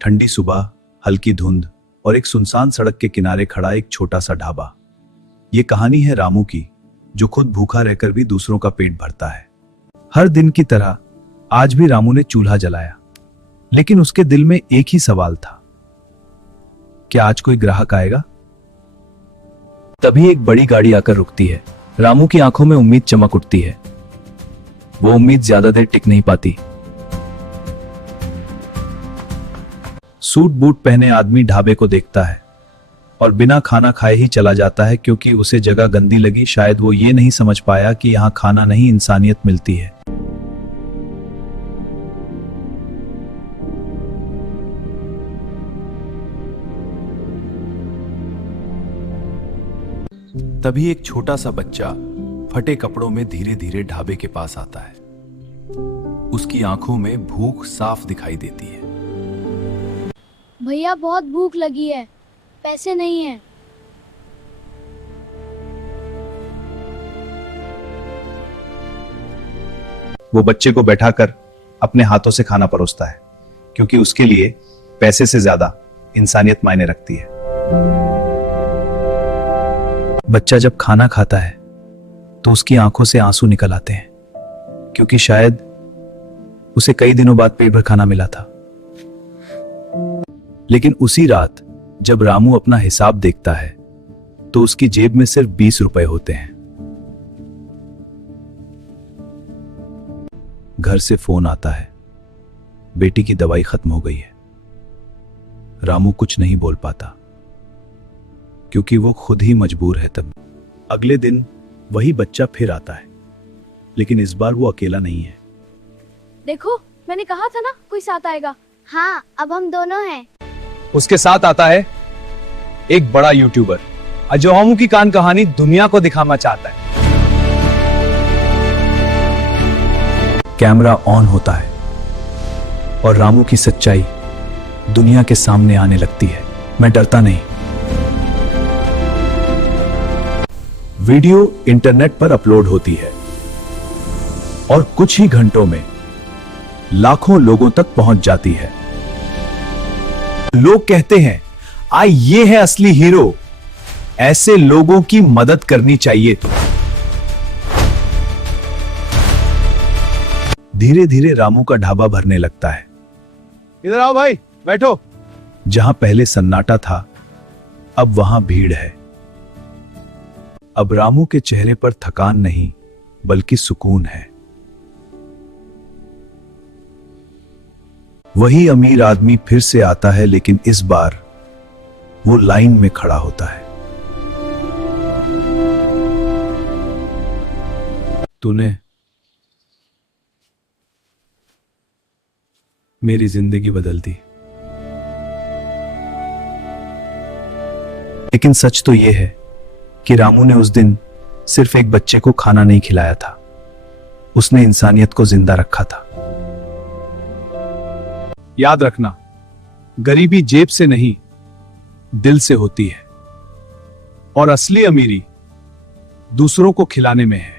ठंडी सुबह, हल्की धुंध और एक सुनसान सड़क के किनारे खड़ा एक छोटा सा ढाबा। ये कहानी है रामू की, जो खुद भूखा रहकर भी दूसरों का पेट भरता है। हर दिन की तरह आज भी रामू ने चूल्हा जलाया, लेकिन उसके दिल में एक ही सवाल था, क्या आज कोई ग्राहक आएगा? तभी एक बड़ी गाड़ी आकर रुकती है। रामू की आंखों में उम्मीद चमक उठती है। वो उम्मीद ज्यादा देर टिक नहीं पाती। सूट बूट पहने आदमी ढाबे को देखता है और बिना खाना खाए ही चला जाता है, क्योंकि उसे जगह गंदी लगी। शायद वो ये नहीं समझ पाया कि यहां खाना नहीं, इंसानियत मिलती है। तभी एक छोटा सा बच्चा फटे कपड़ों में धीरे धीरे ढाबे के पास आता है। उसकी आंखों में भूख साफ दिखाई देती है। भैया बहुत भूख लगी है, पैसे नहीं है। वो बच्चे को बैठाकर अपने हाथों से खाना परोसता है, क्योंकि उसके लिए पैसे से ज्यादा इंसानियत मायने रखती है। बच्चा जब खाना खाता है तो उसकी आंखों से आंसू निकल आते हैं, क्योंकि शायद उसे कई दिनों बाद पेट भर खाना मिला था। लेकिन उसी रात जब रामू अपना हिसाब देखता है तो उसकी जेब में सिर्फ 20 रुपए होते हैं। घर से फोन आता है, बेटी की दवाई खत्म हो गई है। रामू कुछ नहीं बोल पाता, क्योंकि वो खुद ही मजबूर है। तब अगले दिन वही बच्चा फिर आता है, लेकिन इस बार वो अकेला नहीं है। देखो, मैंने कहा था ना कोई साथ आएगा। हाँ, अब हम दोनों हैं। उसके साथ आता है एक बड़ा यूट्यूबर, जो रामू की कहानी दुनिया को दिखाना चाहता है। कैमरा ऑन होता है और रामू की सच्चाई दुनिया के सामने आने लगती है। मैं डरता नहीं। वीडियो इंटरनेट पर अपलोड होती है और कुछ ही घंटों में लाखों लोगों तक पहुंच जाती है। लोग कहते हैं, ये है असली हीरो, ऐसे लोगों की मदद करनी चाहिए। तो धीरे धीरे रामू का ढाबा भरने लगता है। इधर आओ भाई, बैठो। जहां पहले सन्नाटा था, अब वहां भीड़ है। अब रामू के चेहरे पर थकान नहीं, बल्कि सुकून है। वही अमीर आदमी फिर से आता है, लेकिन इस बार वो लाइन में खड़ा होता है। तूने मेरी जिंदगी बदल दी। लेकिन सच तो यह है कि रामू ने उस दिन सिर्फ एक बच्चे को खाना नहीं खिलाया था, उसने इंसानियत को जिंदा रखा था। याद रखना, गरीबी जेब से नहीं, दिल से होती है, और असली अमीरी दूसरों को खिलाने में है।